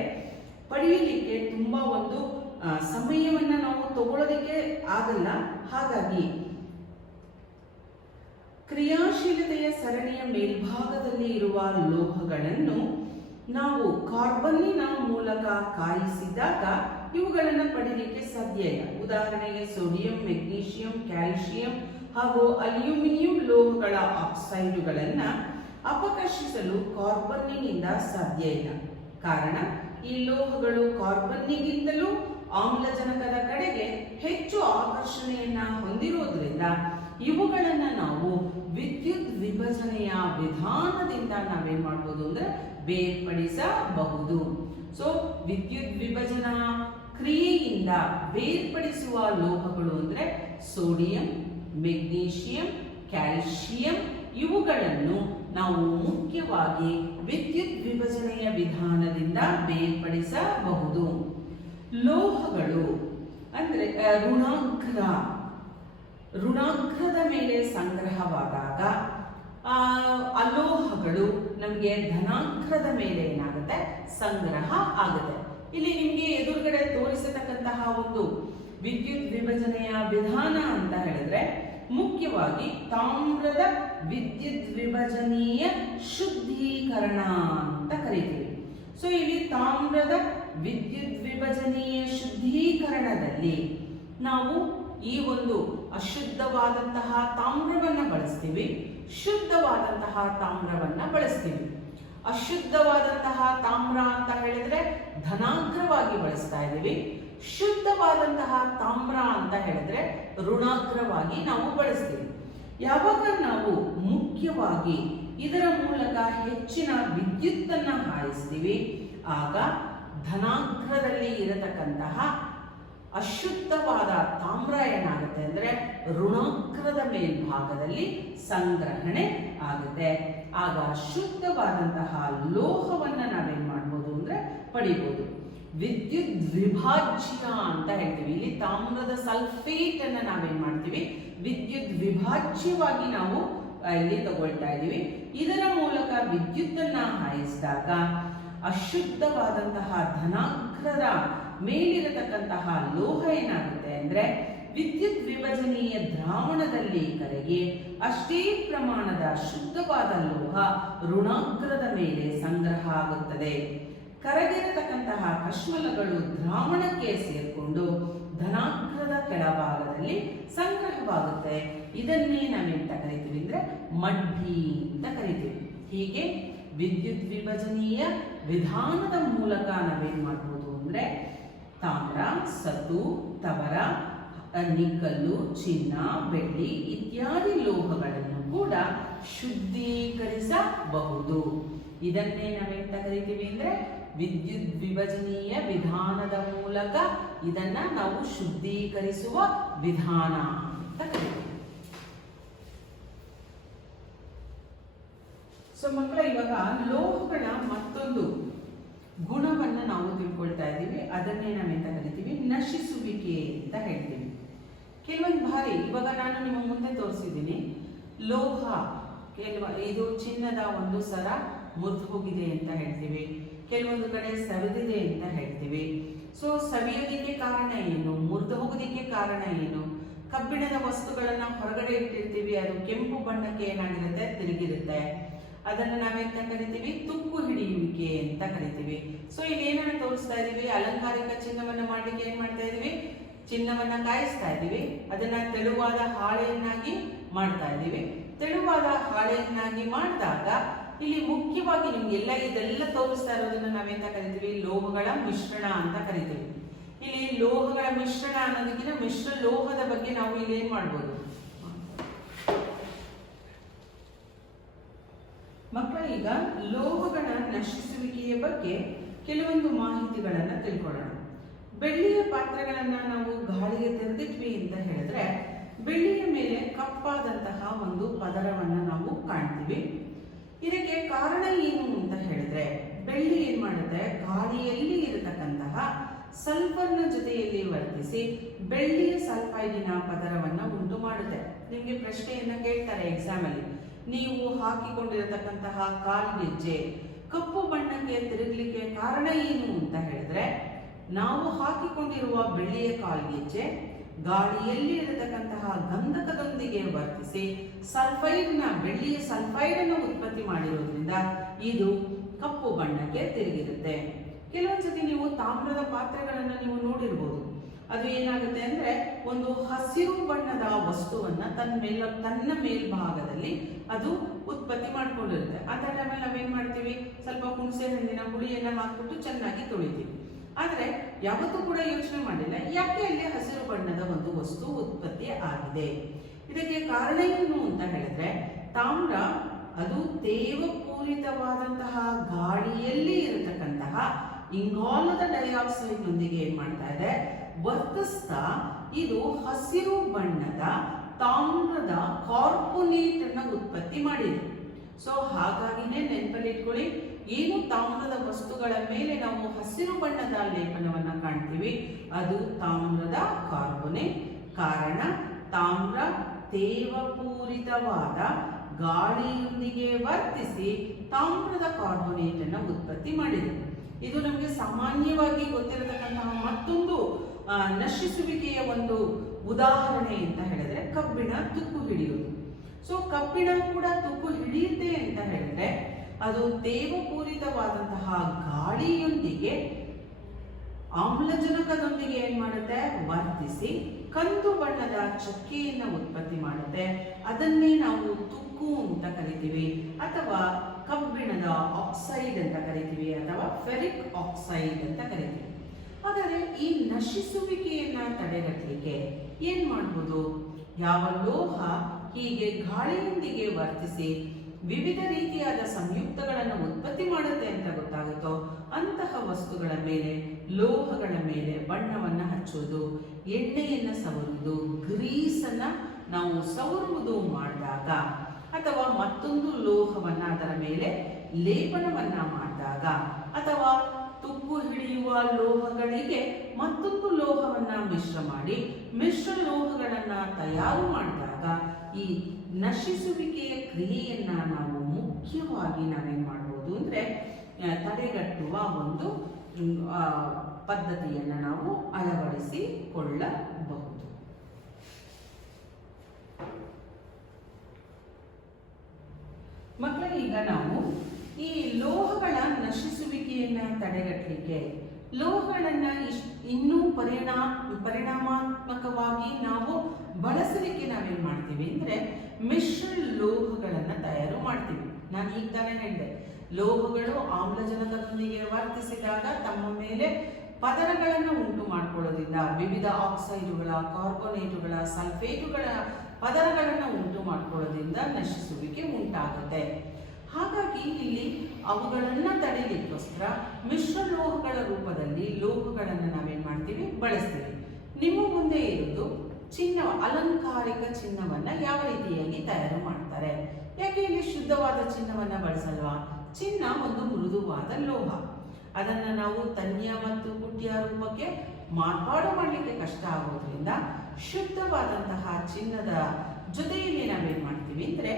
ಪಡೆಯಲಿಕ್ಕೆ ತುಂಬಾ ಒಂದು ಸಮಯವನ್ನ ನಾವು ತಗೊಳ್ಳೋದಕ್ಕೆ ಆಗಲ್ಲ. ಹಾಗಾಗಿ ಕ್ರಿಯಾಶೀಲತೆಯ ಸರಣಿಯ ಮೇಲ್ಭಾಗದಲ್ಲಿ ಇರುವ ಲೋಹಗಳನ್ನು ನಾವು ಕಾರ್ಬನ್ನಿನ ಮೂಲಕ ಕಾಯಿಸಿದಾಗ ಇವುಗಳನ್ನು ಪಡೆಯಲಿಕ್ಕೆ ಸಾಧ್ಯ ಇಲ್ಲ. ಉದಾಹರಣೆಗೆ ಸೋಡಿಯಂ, ಮೆಗ್ನೀಷಿಯಂ, ಕ್ಯಾಲ್ಸಿಯಂ ಹಾಗೂ ಅಲ್ಯೂಮಿನಿಯಂ ಲೋಹಗಳ ಆಕ್ಸೈಡುಗಳನ್ನ ಅಪಕರ್ಷಿಸಲು ಕಾರ್ಬನ್ನಿನಿಂದ ಸಾಧ್ಯ ಇಲ್ಲ. ಕಾರಣ ಈ ಲೋಹಗಳು ಕಾರ್ಬನ್ನಿಗಿಂತಲೂ ಆಮ್ಲಜನಕದ ಕಡೆಗೆ ಹೆಚ್ಚು ಆಕರ್ಷಣೆಯನ್ನ ಹೊಂದಿರುವುದರಿಂದ ಇವುಗಳನ್ನ ನಾವು ವಿದ್ಯುತ್ ವಿಭಜನೆಯ ವಿಧಾನದಿಂದ ನಾವೇನ್ ಮಾಡಬಹುದು ಅಂದ್ರೆ ಬೇರ್ಪಡಿಸಬಹುದು. ಸೊ ವಿದ್ಯುತ್ ವಿಭಜನಾ ಕ್ರಿಯೆಯಿಂದ ಬೇರ್ಪಡಿಸುವ ಲೋಹಗಳು ಅಂದ್ರೆ ಸೋಡಿಯಂ, ಮೆಗ್ನೀಷಿಯಂ, ಕ್ಯಾಲ್ಸಿಯಂ ಇವುಗಳನ್ನು ನಾವು ಮುಖ್ಯವಾಗಿ ವಿದ್ಯುತ್ ವಿಭಜನೆಯ ವಿಧಾನದಿಂದ ಬೇರ್ಪಡಿಸಬಹುದು. ಲೋಹಗಳು ಅಂದ್ರೆ ಋಣಾಗ್ರದ ಮೇಲೆ ಸಂಗ್ರಹವಾದಾಗ ಅಲೋಹಗಳು ನಮಗೆ ಧನಾಗ್ರದ ಮೇಲೆ ಏನಾಗುತ್ತೆ ಸಂಗ್ರಹ ಆಗುತ್ತೆ. ಇಲ್ಲಿ ನಿಮಗೆ ಎದುರುಗಡೆ ತೋರಿಸತಕ್ಕಂತಹ ಒಂದು ವಿದ್ಯುತ್ ವಿಭಜನೆಯ ವಿಧಾನ ಅಂತ ಹೇಳಿದ್ರೆ ಮುಖ್ಯವಾಗಿ ತಾಮ್ರದ ವಿದ್ಯುತ್ ವಿಭಜನೀಯ ಶುದ್ಧೀಕರಣ ಅಂತ ಕರೀತೀವಿ. ಸೊ ಇಲ್ಲಿ ತಾಮ್ರದ ವಿದ್ಯುತ್ ವಿಭಜನೀಯ ಶುದ್ಧೀಕರಣದಲ್ಲಿ ನಾವು ಈ ಒಂದು ಅಶುದ್ಧವಾದಂತಹ ತಾಮ್ರವನ್ನ ಬಳಸ್ತೀವಿ, ಶುದ್ಧವಾದಂತಹ ತಾಮ್ರವನ್ನ ಬಳಸ್ತೀವಿ. ಅಶುದ್ಧವಾದಂತಹ ತಾಮ್ರ ಅಂತ ಹೇಳಿದ್ರೆ ಧನಾಗ್ರವಾಗಿ ಬಳಸ್ತಾ ಇದ್ದೀವಿ. ಶುದ್ಧವಾದಂತಹ ತಾಮ್ರ ಅಂತ ಹೇಳಿದ್ರೆ ಋಣಾಗ್ರವಾಗಿ ನಾವು ಬಳಸ್ತೀವಿ. ಯಾವಾಗ ನಾವು ಮುಖ್ಯವಾಗಿ ಇದರ ಮೂಲಕ ಹೆಚ್ಚಿನ ವಿದ್ಯುತ್ತನ್ನ ಹಾಯಿಸ್ತೀವಿ ಆಗ ಧನಾಗ್ರದಲ್ಲಿ ಇರತಕ್ಕಂತಹ ಅಶುದ್ಧವಾದ ತಾಮ್ರ ಏನಾಗುತ್ತೆ ಅಂದ್ರೆ ಋಣಾಗ್ರದ ಮೇಲ್ಭಾಗದಲ್ಲಿ ಸಂಗ್ರಹಣೆ ಆಗುತ್ತೆ. ಆಗ ಶುದ್ಧವಾದಂತಹ ಲೋಹವನ್ನ ನಾವೇನ್ ಮಾಡ್ಬೋದು ಅಂದ್ರೆ ಪಡಿಬಹುದು. ವಿದ್ಯುತ್ ವಿಭಾಜ್ಯ ಅಂತ ಹೇಳ್ತೀವಿ. ಇಲ್ಲಿ ತಾಮ್ರದ ಸಲ್ಫೇಟ್ ಅನ್ನ ನಾವೇನ್ ಮಾಡ್ತೀವಿ ವಿದ್ಯುತ್ ವಿಭಾಜ್ಯವಾಗಿ ನಾವು ಇಲ್ಲಿ ತಗೊಳ್ತಾ ಇದೀವಿ. ಇದರ ಮೂಲಕ ವಿದ್ಯುತ್ತನ್ನ ಹಾಯಿಸಿದಾಗ ಅಶುದ್ಧವಾದಂತಹ ಧನಾಗ್ರದ ಮೇಲಿರತಕ್ಕಂತಹ ಲೋಹ ಏನಾಗುತ್ತೆ ಅಂದ್ರೆ ವಿದ್ಯುತ್ ವಿಭಜನೀಯ ದ್ರಾವಣದಲ್ಲಿ ಕರಗಿ ಅಷ್ಟೇ ಪ್ರಮಾಣದ ಶುದ್ಧವಾದ ಲೋಹ ಋಣಾಗ್ರದ ಮೇಲೆ ಸಂಗ್ರಹ ಆಗುತ್ತದೆ. ಕರಗಿರತಕ್ಕಂತಹ ಕಶ್ಮಲಗಳು ದ್ರಾವಣಕ್ಕೆ ಸೇರ್ಕೊಂಡು ಧನಾಗ್ರದ ಕೆಳಭಾಗದಲ್ಲಿ ಸಂಗ್ರಹವಾಗುತ್ತೆ. ಇದನ್ನೇ ನಾವೆಂತ ಕರಿತೀವಿ ಅಂದ್ರೆ ಮಡ್ಡಿ ಅಂತ ಕರಿತೀವಿ. ಹೀಗೆ ವಿದ್ಯುತ್ ವಿಭಜನೀಯ ವಿಧಾನದ ಮೂಲಕ ನಾವೇನ್ ಮಾಡ್ಬೋದು ಅಂದ್ರೆ ತಾಮ್ರ, ಸತು, ತವರ, ನಿಕ್ಕಲ್ಲು, ಚಿನ್ನ, ಬೆಳ್ಳಿ ಇತ್ಯಾದಿ ಲೋಹಗಳನ್ನು ಕೂಡ ಶುದ್ಧೀಕರಿಸಬಹುದು. ಇದನ್ನೇ ನಾವೆಂತ ಕರಿತೀವಿ ಅಂದ್ರೆ ವಿದ್ಯುತ್ ವಿಭಜನೀಯ ವಿಧಾನದ ಮೂಲಕ ಇದನ್ನ ನಾವು ಶುದ್ಧೀಕರಿಸುವ ವಿಧಾನ ಅಂತ ಕರಿತೀವಿ. ಸೊ ಮಕ್ಕಳ, ಇವಾಗ ಲೋಹಗಳ ಮತ್ತೊಂದು ಗುಣವನ್ನ ನಾವು ತಿಳ್ಕೊಳ್ತಾ ಇದ್ದೀವಿ. ಅದನ್ನೇ ನಾವೆಂತ ಕರಿತೀವಿ ನಶಿಸುವಿಕೆ ಅಂತ ಹೇಳ್ತೀವಿ. ಕೆಲವೊಂದು ಬಾರಿ ಇವಾಗ ನಾನು ನಿಮ್ಮ ಮುಂದೆ ತೋರಿಸಿದ್ದೀನಿ ಲೋಹ ಇದು ಚಿನ್ನದ ಒಂದು ಸರ ಮುರಿದು ಹೋಗಿದೆ ಅಂತ ಹೇಳ್ತೀವಿ, ಕೆಲವೊಂದು ಕಡೆ ಸವೆದಿದೆ ಅಂತ ಹೇಳ್ತೀವಿ. ಸೊ ಸವಿಯೋದಿಕ್ಕೆ ಕಾರಣ ಏನು, ಮುರಿದು ಹೋಗೋದಿಕ್ಕೆ ಕಾರಣ ಏನು? ಕಬ್ಬಿಣದ ವಸ್ತುಗಳನ್ನ ಹೊರಗಡೆ ಇಟ್ಟಿರ್ತೀವಿ, ಅದು ಕೆಂಪು ಬಣ್ಣಕ್ಕೆ ಏನಾಗಿರುತ್ತೆ, ತಿರುಗಿರುತ್ತೆ. ಅದನ್ನು ನಾವೆಂತ ಕರಿತೀವಿ, ತುಕ್ಕು ಹಿಡಿಯುವಿಕೆ ಅಂತ ಕರಿತೀವಿ. ಸೊ ಈಗ ಏನನ್ನ ತೋರಿಸ್ತಾ ಇದೀವಿ, ಅಲಂಕಾರಿಕ ಚಿನ್ನವನ್ನ ಮಾಡ್ಲಿಕ್ಕೆ ಏನ್ ಮಾಡ್ತಾ ಇದೀವಿ, ಚಿನ್ನವನ್ನ ಕಾಯಿಸ್ತಾ ಇದೀವಿ. ಅದನ್ನ ತೆಳುವಾದ ಹಾಳೆಯನ್ನಾಗಿ ಮಾಡ್ತಾ ಇದೀವಿ. ತೆಳುವಾದ ಹಾಳೆಯನ್ನಾಗಿ ಮಾಡಿದಾಗ ಇಲ್ಲಿ ಮುಖ್ಯವಾಗಿ ನಿಮ್ಗೆಲ್ಲ ಇದೆಲ್ಲ ತೋರಿಸ್ತಾ ಇರೋದನ್ನ ನಾವೆಂತ ಕರಿತೀವಿ, ಲೋಹಗಳ ಮಿಶ್ರಣ ಅಂತ ಕರಿತೀವಿ. ಇಲ್ಲಿ ಲೋಹಗಳ ಮಿಶ್ರಣ ಅನ್ನೋದಕ್ಕಿಂತ ಮಿಶ್ರ ಲೋಹದ ಬಗ್ಗೆ ನಾವು ಇಲ್ಲಿ ಏನ್ ಮಾಡ್ಬೋದು ಮಕ್ಕಳ, ಈಗ ಲೋಹಗಳ ನಶಿಸುವಿಕೆಯ ಬಗ್ಗೆ ಕೆಲವೊಂದು ಮಾಹಿತಿಗಳನ್ನ ತಿಳ್ಕೊಳ್ಳೋಣ. ಬೆಳ್ಳಿಯ ಪಾತ್ರೆಗಳನ್ನ ನಾವು ಗಾಳಿಗೆ ತೆರೆದಿಟ್ವಿ ಅಂತ ಹೇಳಿದ್ರೆ ಬೆಳ್ಳಿಯ ಮೇಲೆ ಕಪ್ಪಾದಂತಹ ಒಂದು ಪದರವನ್ನ ನಾವು ಕಾಣ್ತೀವಿ. ಇದಕ್ಕೆ ಕಾರಣ ಏನು ಅಂತ ಹೇಳಿದ್ರೆ, ಬೆಳ್ಳಿ ಏನ್ ಮಾಡುತ್ತೆ, ಗಾಳಿಯಲ್ಲಿ ಇರತಕ್ಕಂತಹ ಸಲ್ಫರ್ನ ಜೊತೆಯಲ್ಲಿ ವರ್ತಿಸಿ ಬೆಳ್ಳಿಯ ಸಲ್ಫೈಡಿನ ಪದರವನ್ನ ಉಂಟು ಮಾಡುತ್ತೆ. ನಿಮ್ಗೆ ಪ್ರಶ್ನೆಯನ್ನ ಕೇಳ್ತಾರೆ ಎಕ್ಸಾಮ್ ಅಲ್ಲಿ, ನೀವು ಹಾಕಿಕೊಂಡಿರತಕ್ಕಂತಹ ಕಾಲ್ಗೆಜ್ಜೆ ಕಪ್ಪು ಬಣ್ಣಕ್ಕೆ ತಿರುಗಲಿಕ್ಕೆ ಕಾರಣ ಏನು ಅಂತ ಹೇಳಿದ್ರೆ, ನಾವು ಹಾಕಿಕೊಂಡಿರುವ ಬೆಳ್ಳಿಯ ಕಾಲ್ಗೆಜ್ಜೆ ಗಾಳಿಯಲ್ಲಿ ಇರತಕ್ಕಂತಹ ಗಂಧಕದೊಂದಿಗೆ ವರ್ತಿಸಿ ಬೆಳ್ಳಿಯ ಸಲ್ಫೈಡ್ ಅನ್ನು ಉತ್ಪತ್ತಿ ಮಾಡಿರೋದ್ರಿಂದ ಇದು ಕಪ್ಪು ಬಣ್ಣಕ್ಕೆ ತಿರುಗಿರುತ್ತೆ. ಕೆಲವೊಂದ್ಸತಿ ನೀವು ತಾಮ್ರದ ಪಾತ್ರೆಗಳನ್ನ ನೀವು ನೋಡಿರ್ಬೋದು, ಅದು ಏನಾಗುತ್ತೆ ಅಂದ್ರೆ ಒಂದು ಹಸಿರು ಬಣ್ಣದ ವಸ್ತುವನ್ನ ತನ್ನ ಮೇಲ್ಭಾಗದಲ್ಲಿ ಅದು ಉತ್ಪತ್ತಿ ಮಾಡ್ಕೊಂಡಿರುತ್ತೆ. ಅಂತ ಟೈಮಲ್ಲಿ ನಾವೇನ್ ಮಾಡ್ತೀವಿ, ಸ್ವಲ್ಪ ಹುಣಸೆ ಹಣ್ಣಿನ ಹುಳಿಯನ್ನ ಹಾಕ್ಬಿಟ್ಟು ಚೆನ್ನಾಗಿ ತೊಳಿತೀವಿ. ಆದ್ರೆ ಯಾವತ್ತೂ ಕೂಡ ಯೋಚನೆ ಮಾಡಿಲ್ಲ ಯಾಕೆ ಅಲ್ಲಿ ಹಸಿರು ಬಣ್ಣದ ಒಂದು ವಸ್ತು ಉತ್ಪತ್ತಿ ಆಗಿದೆ. ಇದಕ್ಕೆ ಕಾರಣ ಏನು ಅಂತ ಹೇಳಿದ್ರೆ, ತಾಮ್ರ ಅದು ತೇವಪೂರಿತವಾದಂತಹ ಗಾಳಿಯಲ್ಲಿ ಇರತಕ್ಕಂತಹ ಇಂಗಾಲದ ಡೈಆಕ್ಸೈಡ್ ನೊಂದಿಗೆ ಏನ್ ಮಾಡ್ತಾ ಇದೆ, ವರ್ತಿಸ್ತಾ ಇದು ಹಸಿರು ಬಣ್ಣದ ತಾಮ್ರದ ಕಾರ್ಬೋನೇಟ್ ಅನ್ನ ಉತ್ಪತ್ತಿ ಮಾಡಿದೆ. ಸೊ ಹಾಗಾಗಿನೇ ನೆನಪಲ್ಲಿ ಇಟ್ಕೊಳ್ಳಿ, ಏನು ತಾಮ್ರದ ವಸ್ತುಗಳ ಮೇಲೆ ನಾವು ಹಸಿರು ಬಣ್ಣದ ಲೇಪನವನ್ನ ಕಾಣ್ತೀವಿ, ಅದು ತಾಮ್ರದ ಕಾರ್ಬೋನೇಟ್. ಕಾರಣ, ತಾಮ್ರ ತೇವಪೂರಿತವಾದ ಗಾಳಿಯೊಂದಿಗೆ ವರ್ತಿಸಿ ತಾಮ್ರದ ಕಾರ್ಬೋನೇಟ್ ಅನ್ನ ಉತ್ಪತ್ತಿ ಮಾಡಿದೆ. ಇದು ನಮಗೆ ಸಾಮಾನ್ಯವಾಗಿ ಗೊತ್ತಿರತಕ್ಕಂತಹ ಮತ್ತೊಂದು ನಶಿಸುವಿಕೆಯ ಒಂದು ಉದಾಹರಣೆ ಅಂತ ಹೇಳಿದ್ರೆ ಕಬ್ಬಿಣ ತುಕ್ಕು ಹಿಡಿಯುವುದು. ಸೊ ಕಬ್ಬಿಣ ಕೂಡ ತುಕ್ಕು ಹಿಡಿಯುತ್ತೆ ಅಂತ ಹೇಳಿದ್ರೆ ಅದು ತೇವಪೂರಿತವಾದಂತಹ ಗಾಳಿಯೊಂದಿಗೆ ಆಮ್ಲಜನಕದೊಂದಿಗೆ ಏನ್ ಮಾಡುತ್ತೆ, ವರ್ತಿಸಿ ಕಂದು ಬಣ್ಣದ ಚಕ್ಕೆಯನ್ನ ಉತ್ಪತ್ತಿ ಮಾಡುತ್ತೆ. ಅದನ್ನೇ ನಾವು ತುಕ್ಕು ಅಂತ ಕರಿತೀವಿ, ಅಥವಾ ಕಬ್ಬಿಣದ ಆಕ್ಸೈಡ್ ಅಂತ ಕರಿತೀವಿ, ಅಥವಾ ಫೆರಿಕ್ ಆಕ್ಸೈಡ್ ಅಂತ ಕರಿತೀವಿ. ಹಾಗಾದ್ರೆ ಈ ನಶಿಸುವಿಕೆಯನ್ನ ತಡೆಗಟ್ಟಲಿಕ್ಕೆ ಏನ್ ಮಾಡ್ಬೋದು, ಯಾವ ಲೋಹ ಹೀಗೆ ಗಾಳಿಯೊಂದಿಗೆ ವರ್ತಿಸಿ ವಿವಿಧ ರೀತಿಯಾದ ಸಂಯುಕ್ತಗಳನ್ನು ಉತ್ಪತ್ತಿ ಮಾಡುತ್ತೆ ಅಂತ ಗೊತ್ತಾಗುತ್ತೋ ಅಂತಹ ವಸ್ತುಗಳ ಮೇಲೆ, ಲೋಹಗಳ ಮೇಲೆ ಬಣ್ಣವನ್ನ ಹಚ್ಚುವುದು, ಎಣ್ಣೆಯನ್ನ ಸವರುವುದು, ಗ್ರೀಸನ್ನ ನಾವು ಸವರುವುದು ಮಾಡಿದಾಗ, ಅಥವಾ ಮತ್ತೊಂದು ಲೋಹವನ್ನ ಅದರ ಮೇಲೆ ಲೇಪನವನ್ನ ಮಾಡಿದಾಗ, ಅಥವಾ ತುಕ್ಕು ಹಿಡಿಯುವ ಲೋಹಗಳಿಗೆ ಮತ್ತೊಂದು ಲೋಹವನ್ನ ಮಿಶ್ರ ಮಾಡಿ ಮಿಶ್ರ ಲೋಹಗಳನ್ನ ತಯಾರು ಮಾಡಿದಾಗ ಈ ನಶಿಸುವಿಕೆಯ ಕ್ರಿಯೆಯನ್ನ ನಾವು ಮುಖ್ಯವಾಗಿ ನಾವೇನ್ ಮಾಡಬಹುದು ಅಂದ್ರೆ ತಡೆಗಟ್ಟುವ ಒಂದು ಪದ್ಧತಿಯನ್ನ ನಾವು ಅಳವಡಿಸಿಕೊಳ್ಳಬಹುದು. ಮಕ್ಕಳಿಗೆ ಈಗ ನಾವು ಈ ಲೋಹಗಳ ನಶಿಸುವಿಕೆಯನ್ನ ತಡೆಗಟ್ಟಲಿಕ್ಕೆ ಲೋಹಗಳನ್ನ ಇನ್ನೂ ಪರಿಣಾಮಾತ್ಮಕವಾಗಿ ನಾವು ಬಳಸಲಿಕ್ಕೆ ನಾವೇನ್ ಮಾಡ್ತೀವಿ ಅಂದ್ರೆ ಮಿಶ್ರ ಲೋಹಗಳನ್ನ ತಯಾರು ಮಾಡ್ತೀವಿ. ನಾನು ಈಗ ತಾನೇ ಹೇಳಿದೆ, ಲೋಹಗಳು ಆಮ್ಲಜನಕದೊಂದಿಗೆ ವರ್ತಿಸಿದಾಗ ತಮ್ಮ ಮೇಲೆ ಪದರಗಳನ್ನು ಉಂಟು ಮಾಡಿಕೊಳ್ಳೋದ್ರಿಂದ ವಿವಿಧ ಆಕ್ಸೈಡುಗಳ, ಕಾರ್ಬೋನೇಟುಗಳ, ಸಲ್ಫೇಟುಗಳ ಪದರಗಳನ್ನು ಉಂಟು ಮಾಡಿಕೊಳ್ಳೋದ್ರಿಂದ ನಶಿಸುವಿಕೆ ಉಂಟಾಗುತ್ತೆ. ಹಾಗಾಗಿ ಇಲ್ಲಿ ಅವುಗಳನ್ನ ತಡೆಯಲಿಕ್ಕೋಸ್ಕರ ಮಿಶ್ರ ಲೋಹಗಳ ರೂಪದಲ್ಲಿ ಲೋಹಗಳನ್ನು ನಾವೇನ್ ಮಾಡ್ತೀವಿ, ಬಳಸ್ತೀವಿ. ನಿಮ್ಮ ಮುಂದೆ ಇರುವುದು ಚಿನ್ನ, ಅಲಂಕಾರಿಕ ಚಿನ್ನವನ್ನ ಯಾವ ರೀತಿಯಾಗಿ ತಯಾರು ಮಾಡ್ತಾರೆ. ಯಾಕೆ ಇಲ್ಲಿ ಶುದ್ಧವಾದ ಚಿನ್ನವನ್ನ ಬಳಸಲ್ವಾ? ಚಿನ್ನ ಒಂದು ಮೃದುವಾದ ಲೋಹ, ಅದನ್ನ ನಾವು ತನ್ಯ ಮತ್ತು ಕುಟ್ಯ ರೂಪಕ್ಕೆ ಮಾರ್ಪಾಡು ಮಾಡಲಿಕ್ಕೆ ಕಷ್ಟ ಆಗೋದ್ರಿಂದ ಶುದ್ಧವಾದಂತಹ ಚಿನ್ನದ ಜೊತೆಯಲ್ಲಿ ನಾವೇನ್ ಮಾಡ್ತೀವಿ ಅಂದ್ರೆ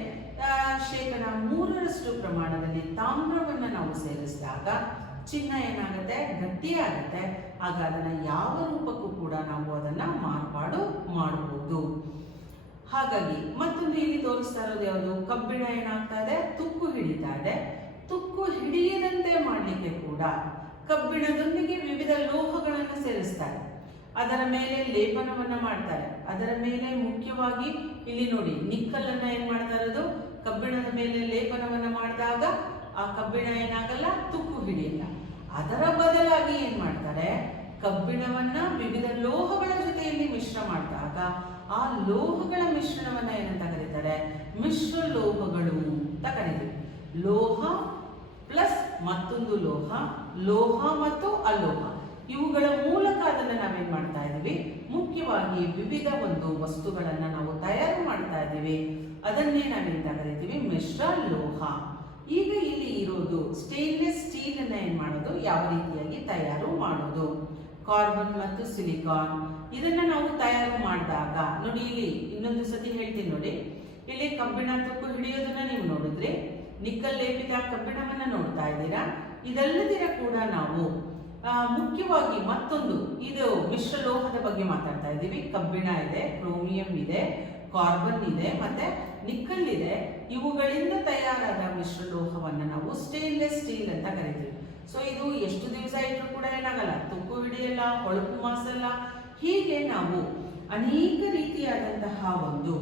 ಶೇಕಡ 3ರಷ್ಟು ಪ್ರಮಾಣದಲ್ಲಿ ತಾಮ್ರವನ್ನು ನಾವು ಸೇರಿಸಿದಾಗ ಚಿನ್ನ ಏನಾಗುತ್ತೆ, ಗಟ್ಟಿಯಾಗುತ್ತೆ. ಆಗ ಅದನ್ನ ಯಾವ ರೂಪಕ್ಕೂ ಕೂಡ ನಾವು ಅದನ್ನ ಮಾರ್ಪಾಡು ಮಾಡಬಹುದು. ಹಾಗಾಗಿ ಮತ್ತೊಂದು ಇಲ್ಲಿ ತೋರಿಸ್ತಾ ಇರೋದು ಯಾವುದು, ಕಬ್ಬಿಣ ಏನಾಗ್ತಾ ಇದೆ, ತುಕ್ಕು ಹಿಡಿತಾ ಇದೆ. ತುಕ್ಕು ಹಿಡಿಯದಂತೆ ಮಾಡಲಿಕ್ಕೆ ಕೂಡ ಕಬ್ಬಿಣದೊಂದಿಗೆ ವಿವಿಧ ಲೋಹಗಳನ್ನು ಸೇರಿಸ್ತಾರೆ, ಅದರ ಮೇಲೆ ಲೇಪನವನ್ನ ಮಾಡ್ತಾರೆ. ಅದರ ಮೇಲೆ ಮುಖ್ಯವಾಗಿ ಇಲ್ಲಿ ನೋಡಿ ನಿಕ್ಕಲ್ ಅನ್ನ ಏನ್ ಮಾಡ್ತಾ ಇರೋದು, ಕಬ್ಬಿಣದ ಮೇಲೆ ಲೇಪನವನ್ನ ಮಾಡಿದಾಗ ಆ ಕಬ್ಬಿಣ ಏನಾಗಲ್ಲ, ತುಕ್ಕು ಹಿಡಿಯಲ್ಲ. ಅದರ ಬದಲಾಗಿ ಏನ್ ಮಾಡ್ತಾರೆ, ಕಬ್ಬಿಣವನ್ನ ವಿವಿಧ ಲೋಹಗಳ ಜೊತೆಯಲ್ಲಿ ಮಿಶ್ರ ಮಾಡಿದಾಗ ಆ ಲೋಹಗಳ ಮಿಶ್ರಣವನ್ನ ಏನಂತ ಕರೀತಾರೆ, ಮಿಶ್ರ ಲೋಹಗಳು ಅಂತ ಕರೀತೀವಿ. ಲೋಹ ಪ್ಲಸ್ ಮತ್ತೊಂದು ಲೋಹ, ಲೋಹ ಮತ್ತು ಅಲೋಹ, ಇವುಗಳ ಮೂಲಕ ಅದನ್ನ ನಾವೇನ್ ಮಾಡ್ತಾ ಇದೀವಿ, ಮುಖ್ಯವಾಗಿ ವಿವಿಧ ಒಂದು ವಸ್ತುಗಳನ್ನ ನಾವು ತಯಾರು ಮಾಡ್ತಾ ಇದ್ದೀವಿ. ಅದನ್ನೇ ನಾವೇಂತ ಕರಿತೀವಿ, ಮಿಶ್ರ ಲೋಹ. ಈಗ ಇಲ್ಲಿ ಇರೋದು ಸ್ಟೇನ್ಲೆಸ್ ಸ್ಟೀಲ್ ಅನ್ನ ಏನ್ ಮಾಡೋದು, ಯಾವ ರೀತಿಯಾಗಿ ತಯಾರು ಮಾಡೋದು, ಕಾರ್ಬನ್ ಮತ್ತು ಸಿಲಿಕಾನ್ ಇದನ್ನ ನಾವು ತಯಾರು ಮಾಡಿದಾಗ ನೋಡಿ, ಇಲ್ಲಿ ಇನ್ನೊಂದು ಸತಿ ಹೇಳ್ತೀನಿ ನೋಡಿ, ಇಲ್ಲಿ ಕಬ್ಬಿಣ ತುಕ್ಕು ಹಿಡಿಯೋದನ್ನ ನೀವು ನೋಡಿದ್ರೆ, ನಿಕ್ಕಲ್ ಲೇಪಿತ ಕಬ್ಬಿಣವನ್ನ ನೋಡ್ತಾ ಇದ್ದೀರಾ. ಇದಲ್ಲದಿರ ಕೂಡ ನಾವು ಮುಖ್ಯವಾಗಿ ಮತ್ತೊಂದು ಇದು ಮಿಶ್ರ ಲೋಹದ ಬಗ್ಗೆ ಮಾತಾಡ್ತಾ ಇದ್ದೀವಿ. ಕಬ್ಬಿಣ ಇದೆ, ಕ್ರೋಮಿಯಂ ಇದೆ, ಕಾರ್ಬನ್ ಇದೆ, ಮತ್ತೆ ನಿಕ್ಕಲ್ ಇದೆ. ಇವುಗಳಿಂದ ತಯಾರಾದ ಮಿಶ್ರ ಲೋಹವನ್ನು ನಾವು ಸ್ಟೇನ್ಲೆಸ್ ಸ್ಟೀಲ್ ಅಂತ ಕರಿತೀವಿ. ಸೊ ಇದು ಎಷ್ಟು ದಿವಸ ಇಟ್ಟರು ಕೂಡ ಏನಾಗಲ್ಲ, ತುಕ್ಕು ಹಿಡಿಯಲ್ಲ, ಹೊಳಪು ಮಾಸಲ್ಲ. ಹೀಗೆ ನಾವು ಅನೇಕ ರೀತಿಯಾದಂತಹ ಒಂದು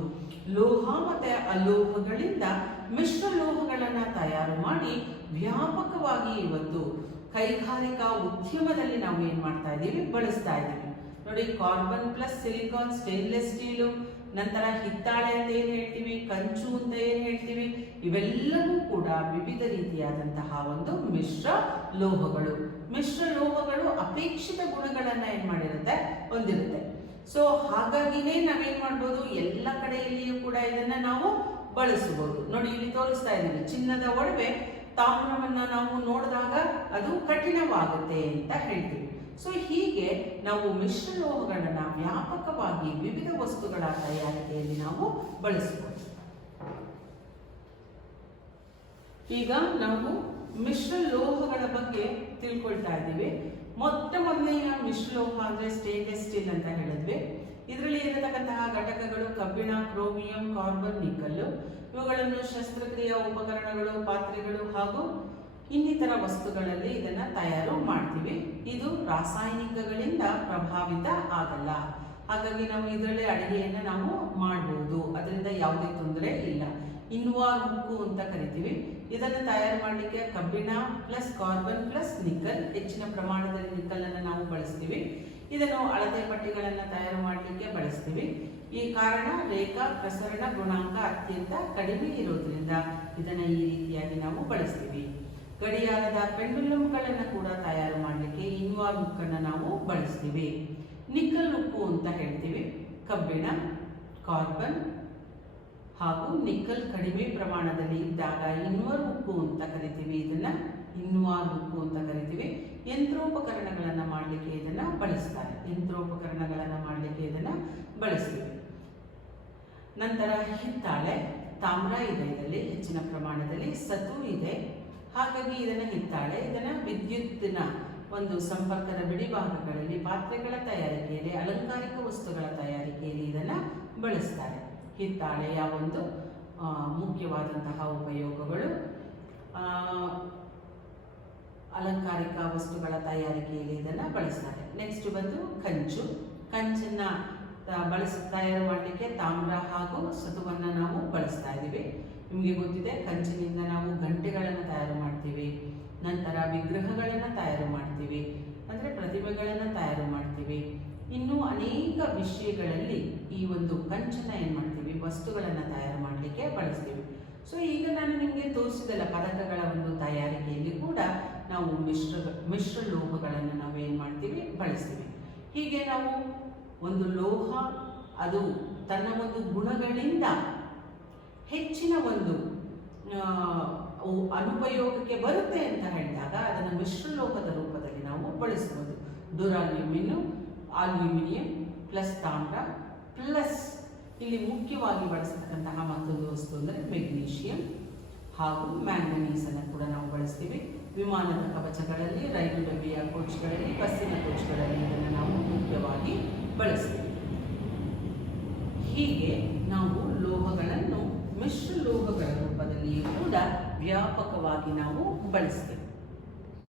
ಲೋಹ ಮತ್ತೆ ಅಲೋಹಗಳಿಂದ ಮಿಶ್ರ ಲೋಹಗಳನ್ನ ತಯಾರು ಮಾಡಿ ವ್ಯಾಪಕವಾಗಿ ಇವತ್ತು ಕೈಗಾರಿಕಾ ಉದ್ಯಮದಲ್ಲಿ ನಾವು ಏನ್ ಮಾಡ್ತಾ ಇದ್ದೀವಿ, ಬಳಸ್ತಾ ಇದ್ದೀವಿ. ನೋಡಿ, carbon plus silicon stainless steel, ನಂತರ ಹಿತ್ತಾಳೆ ಅಂತ ಏನ್ ಹೇಳ್ತೀವಿ, ಕಂಚು ಅಂತ ಏನ್ ಹೇಳ್ತೀವಿ, ಇವೆಲ್ಲವೂ ಕೂಡ ವಿವಿಧ ರೀತಿಯಾದಂತಹ ಒಂದು ಮಿಶ್ರ ಲೋಹಗಳು. ಮಿಶ್ರ ಲೋಹಗಳು ಅಪೇಕ್ಷಿತ ಗುಣಗಳನ್ನ ಏನ್ ಮಾಡಿರುತ್ತೆ, ಹೊಂದಿರುತ್ತೆ. ಸೊ ಹಾಗಾಗಿನೇ ನಾವೇನ್ ಮಾಡ್ಬೋದು, ಎಲ್ಲ ಕಡೆಯಲ್ಲಿಯೂ ಕೂಡ ಇದನ್ನ ನಾವು ಬಳಸಬಹುದು. ನೋಡಿ, ಇಲ್ಲಿ ತೋರಿಸ್ತಾ ಇದ್ದೀವಿ ಚಿನ್ನದ ಒಡವೆ, ತಾಮ್ರವನ್ನ ನಾವು ನೋಡಿದಾಗ ಅದು ಕಠಿಣವಾಗುತ್ತೆ ಅಂತ ಹೇಳ್ತೀವಿ. ಸೊ ಹೀಗೆ ನಾವು ಮಿಶ್ರ ಲೋಹಗಳನ್ನ ವ್ಯಾಪಕವಾಗಿ ವಿವಿಧ ವಸ್ತುಗಳ ತಯಾರಿಕೆಯಲ್ಲಿ ನಾವು ಬಳಸಬಹುದು. ಈಗ ನಾವು ಮಿಶ್ರ ಲೋಹಗಳ ಬಗ್ಗೆ ತಿಳ್ಕೊಳ್ತಾ ಇದ್ದೀವಿ. ಮೊದಲನೆಯ ಮಿಶ್ರ ಲೋಹ ಅಂದ್ರೆ ಸ್ಟೇನ್ಲೆಸ್ ಸ್ಟೀಲ್ ಅಂತ ಹೇಳಿದ್ವಿ. ಇದರಲ್ಲಿ ಇರತಕ್ಕಂತಹ ಘಟಕಗಳು ಕಬ್ಬಿಣ, ಕ್ರೋಮಿಯಂ, ಕಾರ್ಬನ್, ನಿಕ್ಕಲ್ಲು. ಇವುಗಳನ್ನು ಶಸ್ತ್ರಕ್ರಿಯಾ ಉಪಕರಣಗಳು, ಪಾತ್ರೆಗಳು ಹಾಗೂ ಇನ್ನಿತರ ವಸ್ತುಗಳಲ್ಲಿ ಇದನ್ನ ತಯಾರು ಮಾಡ್ತೀವಿ. ಇದು ರಾಸಾಯನಿಕಗಳಿಂದ ಪ್ರಭಾವಿತ ಆಗಲ್ಲ. ಹಾಗಾಗಿ ನಾವು ಇದರಲ್ಲಿ ಅಡಿಗೆಯನ್ನ ನಾವು ಮಾಡಬಹುದು, ಅದರಿಂದ ಯಾವುದೇ ತೊಂದರೆ ಇಲ್ಲ. ಇನ್ವಾರ್ ಉಕ್ಕು ಅಂತ ಕರಿತೀವಿ. ಇದನ್ನು ತಯಾರು ಮಾಡಲಿಕ್ಕೆ ಕಬ್ಬಿಣ ಪ್ಲಸ್ ಕಾರ್ಬನ್ ಪ್ಲಸ್ ನಿಕ್ಕಲ್, ಹೆಚ್ಚಿನ ಪ್ರಮಾಣದಲ್ಲಿ ನಿಕ್ಕಲ್ ಅನ್ನು ನಾವು ಬಳಸ್ತೀವಿ. ಇದನ್ನು ಅಳತೆ ಪಟ್ಟಿಗಳನ್ನ ತಯಾರು ಮಾಡಲಿಕ್ಕೆ ಬಳಸ್ತೀವಿ. ಈ ಕಾರಣ ರೇಖಾ ಪ್ರಸರಣ ಗುಣಾಂಕ ಅತ್ಯಂತ ಕಡಿಮೆ ಇರೋದ್ರಿಂದ ಇದನ್ನ ಈ ರೀತಿಯಾಗಿ ನಾವು ಬಳಸ್ತೀವಿ. ಗಡಿಯಾರದ ಪೆಂಡುಲಮ್ಗಳನ್ನು ಕೂಡ ತಯಾರು ಮಾಡಲಿಕ್ಕೆ ಇನ್ವಾರ್ ಉಕ್ಕನ್ನು ನಾವು ಬಳಸ್ತೀವಿ. ನಿಕ್ಕಲ್ ಉಕ್ಕು ಅಂತ ಹೇಳ್ತೀವಿ. ಕಬ್ಬಿಣ, ಕಾರ್ಬನ್ ಹಾಗೂ ನಿಕ್ಕಲ್ ಕಡಿಮೆ ಪ್ರಮಾಣದಲ್ಲಿ ಇದ್ದಾಗ ಇನ್ವಾರ್ ಉಕ್ಕು ಅಂತ ಕರಿತೀವಿ. ಇದನ್ನ ಇನ್ವಾರ್ ಉಕ್ಕು ಅಂತ ಕರಿತೀವಿ. ಯಂತ್ರೋಪಕರಣಗಳನ್ನ ಮಾಡಲಿಕ್ಕೆ ಇದನ್ನ ಬಳಸ್ತಾರೆ. ಯಂತ್ರೋಪಕರಣಗಳನ್ನ ಮಾಡಲಿಕ್ಕೆ ಇದನ್ನ ಬಳಸ್ತೀವಿ. ನಂತರ ಹಿತ್ತಾಳೆ, ತಾಮ್ರ ಇದೆ, ಇದರಲ್ಲಿ ಹೆಚ್ಚಿನ ಪ್ರಮಾಣದಲ್ಲಿ ಸತು ಇದೆ. ಹಾಗಾಗಿ ಇದನ್ನ ಹಿತ್ತಾಳೆ, ಇದನ್ನ ವಿದ್ಯುತ್ತಿನ ಒಂದು ಸಂಪರ್ಕದ ಬಿಡಿಭಾಗಗಳಲ್ಲಿ, ಪಾತ್ರೆಗಳ ತಯಾರಿಕೆಯಲ್ಲಿ, ಅಲಂಕಾರಿಕ ವಸ್ತುಗಳ ತಯಾರಿಕೆಯಲ್ಲಿ ಇದನ್ನ ಬಳಸ್ತಾರೆ. ಹಿತ್ತಾಳೆಯ ಒಂದು ಮುಖ್ಯವಾದಂತಹ ಉಪಯೋಗಗಳು ಅಲಂಕಾರಿಕ ವಸ್ತುಗಳ ತಯಾರಿಕೆಯಲ್ಲಿ ಇದನ್ನ ಬಳಸ್ತಾರೆ. ನೆಕ್ಸ್ಟ್ ಬಂದು ಕಂಚು. ಕಂಚನ್ನ ತಯಾರು ಮಾಡಲಿಕ್ಕೆ ತಾಮ್ರ ಹಾಗೂ ಸತುವನ್ನ ನಾವು ಬಳಸ್ತಾ ಇದ್ದೀವಿ. ನಿಮಗೆ ಗೊತ್ತಿದೆ, ಕಂಚಿನಿಂದ ನಾವು ಗಂಟೆಗಳನ್ನು ತಯಾರು ಮಾಡ್ತೀವಿ. ನಂತರ ವಿಗ್ರಹಗಳನ್ನು ತಯಾರು ಮಾಡ್ತೀವಿ, ಅಂದ್ರೆ ಪ್ರತಿಮೆಗಳನ್ನು ತಯಾರು ಮಾಡ್ತೀವಿ. ಇನ್ನು ಅನೇಕ ವಿಷಯಗಳಲ್ಲಿ ಈ ಒಂದು ಕಂಚನ್ನ ಏನ್ ಮಾಡ್ತೀವಿ, ವಸ್ತುಗಳನ್ನು ತಯಾರು ಮಾಡಲಿಕ್ಕೆ ಬಳಸ್ತೀವಿ. ಸೊ ಈಗ ನಾನು ನಿಮಗೆ ತೋರಿಸಿದಲ್ಲ, ಪದಕಗಳ ಒಂದು ತಯಾರಿಕೆಯಲ್ಲಿ ಕೂಡ ನಾವು ಮಿಶ್ರ ಲೋಹಗಳನ್ನು ನಾವು ಏನ್ ಮಾಡ್ತೀವಿ, ಬಳಸ್ತೀವಿ. ಹೀಗೆ ನಾವು ಒಂದು ಲೋಹ ಅದು ತನ್ನ ಒಂದು ಗುಣಗಳಿಂದ ಹೆಚ್ಚಿನ ಒಂದು ಅನುಪಯೋಗಕ್ಕೆ ಬರುತ್ತೆ ಅಂತ ಹೇಳಿದಾಗ ಅದನ್ನು ಮಿಶ್ರ ಲೋಹದ ರೂಪದಲ್ಲಿ ನಾವು ಬಳಸಬಹುದು. ಡ್ಯುರಾಲ್ಯೂಮಿನಿಯಂ, ಅಲ್ಯೂಮಿನಿಯಂ ಪ್ಲಸ್ ತಾಮ್ರ ಪ್ಲಸ್ ಇಲ್ಲಿ ಮುಖ್ಯವಾಗಿ ಬಳಸತಕ್ಕಂತಹ ಮತ್ತೊಂದು ವಸ್ತು ಅಂದರೆ ಮೆಗ್ನೀಷಿಯಂ ಹಾಗೂ ಮ್ಯಾಂಗನೀಸ್ ಅನ್ನು ಕೂಡ ನಾವು ಬಳಸ್ತೀವಿ. ವಿಮಾನದ ಕವಚಗಳಲ್ಲಿ, ರೈಲು ಡಬ್ಬಿಯ ಕೋಚ್ಗಳಲ್ಲಿ, ಬಸ್ಸಿನ ಕೋಚ್ಗಳಲ್ಲಿ ಇದನ್ನು ನಾವು ಮುಖ್ಯವಾಗಿ ಬಳಸ್ತೀವಿ. ಹೀಗೆ ನಾವು ಲೋಹಗಳನ್ನು ಮಿಶ್ರ ಲೋಹಗಳ ರೂಪದಲ್ಲಿಯೂ ಕೂಡ ವ್ಯಾಪಕವಾಗಿ ನಾವು ಬಳಸ್ತೀವಿ.